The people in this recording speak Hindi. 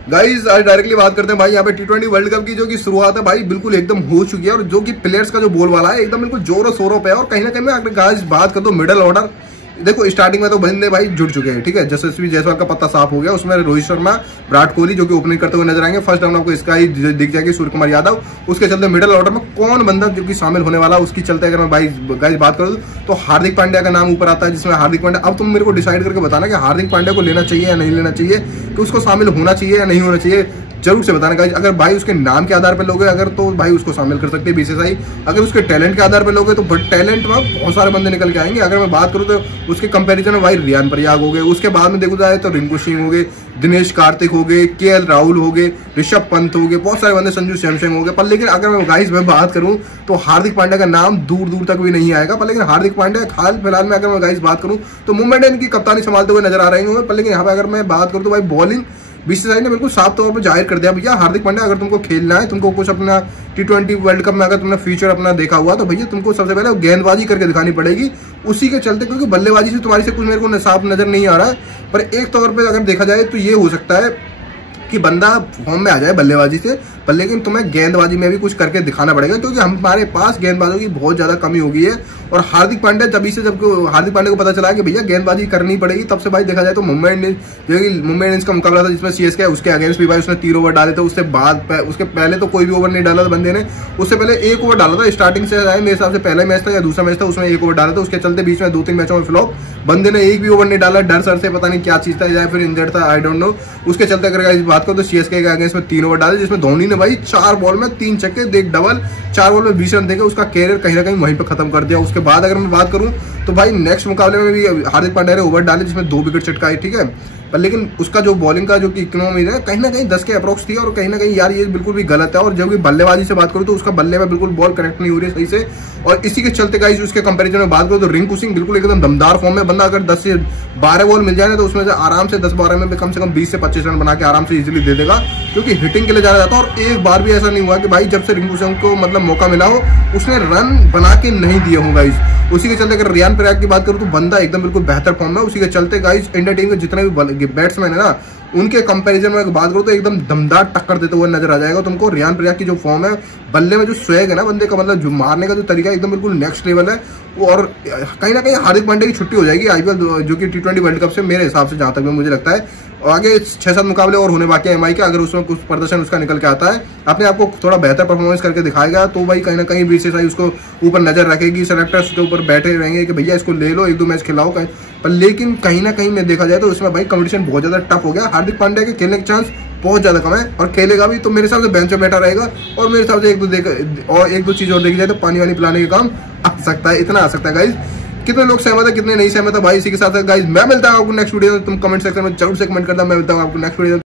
गाइस आज डायरेक्टली बात करते हैं भाई यहाँ पे T20 वर्ल्ड कप की जो कि शुरुआत है भाई बिल्कुल एकदम हो चुकी है और जो कि प्लेयर्स का जो बोल वाला है एकदम बिल्कुल जोरों शोरों पे है। और कहीं ना कहीं मैं अगर गाइस बात कर दो मिडिल ऑर्डर, देखो स्टार्टिंग में तो बंदे भाई जुड़ चुके हैं, ठीक है। यशस्वी जायसवाल का पत्ता साफ हो गया, उसमें रोहित शर्मा, विराट कोहली जो कि ओपनिंग करते हुए नजर आएंगे। फर्स्ट डाउन आपको इसका ही दिख जाएगी, सूर्य कुमार यादव। उसके चलते मिडिल ऑर्डर में कौन बंदा जो कि शामिल होने वाला उसकी चलते अगर मैं भाई गाइस बात करूँ तो हार्दिक पांड्या का नाम ऊपर आता है, जिसमें हार्दिक पांड्या, अब तुम मेरे को डिसाइड करके बताना कि हार्दिक पांड्या को लेना चाहिए या नहीं लेना चाहिए, कि उसको शामिल होना चाहिए या नहीं होना चाहिए, जरूर से बताना गाइस। अगर भाई उसके नाम के आधार पर लोगे अगर तो भाई उसको शामिल कर सकते हैं बीसीसीआई। अगर उसके टैलेंट के आधार पर लोगे तो टैलेंट में बहुत सारे बंदे निकल के आएंगे। अगर मैं बात करूँ तो उसके कंपैरिजन में भाई रियान परियाग हो गए, उसके बाद में देखो जाए तो रिंकू सिंह हो गए, दिनेश कार्तिक हो गए, KL राहुल हो गए, ऋषभ पंत हो गए, बहुत सारे बंदे, संजू सैमसंग हो गए। पर लेकिन अगर मैं गाइस में बात करूं तो हार्दिक पांड्या का नाम दूर दूर तक भी नहीं आएगा। पर लेकिन हार्दिक पांड्या हाल फिलहाल में अगर मैं गाइस बात करूं तो मुंबई इंडियंस की कप्तानी संभालते हुए नजर आ रहे होंगे। पर लेकिन यहाँ पे अगर मैं बात करूं तो भाई बॉलिंग बीसीसीआई ने बिल्कुल साफ तौर पर जाहिर कर दिया, भैया हार्दिक पांड्या अगर तुमको खेलना है, तुमको कुछ अपना T20 वर्ल्ड कप में अगर तुमने फ्यूचर अपना देखा हुआ तो भैया तुमको सबसे पहले गेंदबाजी करके दिखानी पड़ेगी। उसी के चलते क्योंकि बल्लेबाजी से तुम्हारी से कुछ मेरे को साफ नजर नहीं आ रहा है। पर एक तौर पर अगर देखा जाए तो ये हो सकता है कि बंदा फॉर्म में आ जाए बल्लेबाजी से, पर लेकिन तुम्हें गेंदबाजी में भी कुछ करके दिखाना पड़ेगा, क्योंकि हमारे पास गेंदबाजों की बहुत ज्यादा कमी हो गई है। और हार्दिक पांड्या जब हार्दिक पांड्या को पता चला कि भैया गेंदबाजी करनी पड़ेगी, तब से भाई देखा जाए तो मुंबई इंडियंस का मुकाबला था जिसमें CSK उसके अगेंस्ट भी भाई उसने 3 ओवर डाले थे। उसके बाद उसके पहले तो कोई भी ओवर नहीं डाला था बंदे ने, उससे पहले 1 ओवर डाला था स्टार्टिंग से, मेरे हिसाब से पहला मैच था या दूसरा मैच था, उसमें 1 ओवर डाला था। उसके चलते बीच में 2-3 मैचों में फ्लॉप, बंदे ने 1 भी ओवर नहीं डाला, डर सर से पता नहीं क्या चीज था या फिर इंजर्ड था, आई डोंट नो। उसके चलते अगर इस बात करो तो CSK के अगेंस्ट में 3 ओवर डाले, जिसमें धोनी ने भाई 4 बॉल में 3 छक्के, देख डबल, 4 बॉल में 20 रन देकर उसका कैरियर कहीं ना कहीं वहीं पर खत्म कर दिया। उसके बाद अगर मैं बात करूं तो भाई नेक्स्ट मुकाबले में भी हार्दिक पांड्या ने ओवर डाले जिसमें 2 विकेट चटकाई, ठीक है। पर लेकिन उसका जो बॉलिंग का जो कि इकोनॉमी है कहीं ना कहीं 10 के अप्रोक्स थी, और कहीं ना कहीं यार ये बिल्कुल भी गलत है। और जब भी बल्लेबाजी से बात करूं तो उसका बल्ले में बिल्कुल बॉल कनेक्ट नहीं हो रही है सही से। और इसी के चलते गाइस उसके कंपैरिजन में बात करूं तो रिंकू सिंह बिल्कुल एकदम दमदार फॉर्म में, बंदा अगर 10 से 12 बॉल मिल जाए तो उसमें से आराम से 10-12 में कम से कम 20 से 25 रन बना के आराम से इजीली दे देगा, क्योंकि हिटिंग के लिए जाना जाता है। और एक बार भी ऐसा नहीं हुआ कि भाई जब से रिंकू सिंह को मतलब मौका मिला हो उसने रन बना के नहीं दिए हों गाइस। उसी के चलते अगर रियान परियाग की बात करूं तो बंदा एकदम बिल्कुल बेहतर फॉर्म में। उसी के चलते गाइस इंडिया टीम के जितने भी बैट्समैन है ना, उनके कंपैरिजन में बात करूं तो एकदम दमदार टक्कर देते हुए नजर आ जाएगा तुमको। रियान परियाग की जो फॉर्म है, बल्ले में जो स्वैग है ना बंदे का, मतलब जो मारने का जो तरीका एकदम बिल्कुल नेक्स्ट लेवल है। और कहीं ना कहीं हार्दिक पांड्या की छुट्टी हो जाएगी IPL जो कि T20 वर्ल्ड कप से, मेरे हिसाब से जहां तक मुझे लगता है। और आगे 6-7 मुकाबले और होने बाकी है MI के, अगर उसमें कुछ प्रदर्शन उसका निकल के आता है, अपने आप को थोड़ा बेहतर परफॉर्मेंस करके दिखाएगा, तो भाई कहीं ना कहीं बीसीसीआई उसको ऊपर नजर रखेगी, सेलेक्टर्स के ऊपर बैठे रहेंगे कि भैया इसको ले लो, 1-2 मैच खिलाओ। पर लेकिन कहीं ना कहीं मैं देखा जाए तो उसमें भाई कंपटीशन बहुत ज्यादा टफ हो गया। हार्दिक पांड्या के खेलने के चांस बहुत ज्यादा कम है, और खेलेगा भी तो मेरे हिसाब से बेंच में बैठा रहेगा। और मेरे हिसाब से एक दो चीज और देखी जाए तो पानी वानी पिलाने का काम आ सकता है, इतना आ सकता है गाइज। कितने लोग सहमत है कितने नहीं सहमत है भाई, इसी के साथ गाइज मैं मिलता हूं आपको नेक्स्ट वीडियो में। तुम कमेंट सेक्शन में जरूर से कमेंट करता, मैं मिलता हूं आपको नेक्स्ट वीडियो।